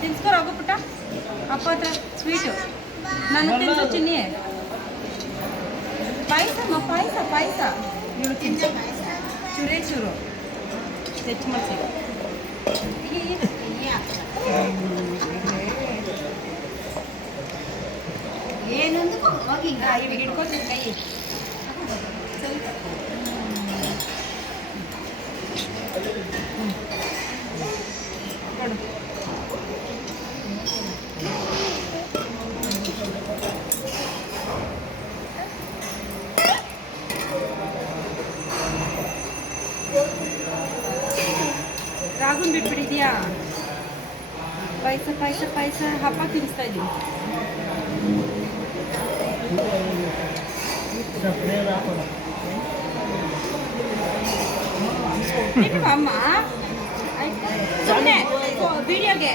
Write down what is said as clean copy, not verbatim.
ತಿನ್ಸ್ಕೊ ಹೋಗು ಪುಟ್ಟ ಅಪ್ಪ ಹತ್ರ ಸ್ವೀಟು ನಾನು ತಿನ್ಸು ಚಿನ್ನಿ ಪಾಯಸಮ್ಮ ಪಾಯಸ ಇವಳು ತಿನ್ಸು ಚೂರೇ ಚೂರು ಹೆಚ್ಚು ಮಸಿ ಏನೊಂದು ಹೋಗಿ ಇವಾಗ ಹಿಡ್ಕೋತೀನಿ ಕೈ ಕೊಡು ರಾಗುನ್ ಬಿಟ್ಬಿಟ್ಟಿದ್ಯಾ ಪಾಯಸ ಹಬ್ಬ ತಿನ್ನಿಸ್ತಾ ಇದ್ದೀನಿ ಅಮ್ಮ ಸುಮ್ಮನೆ ವಿಡಿಯೋಗೆ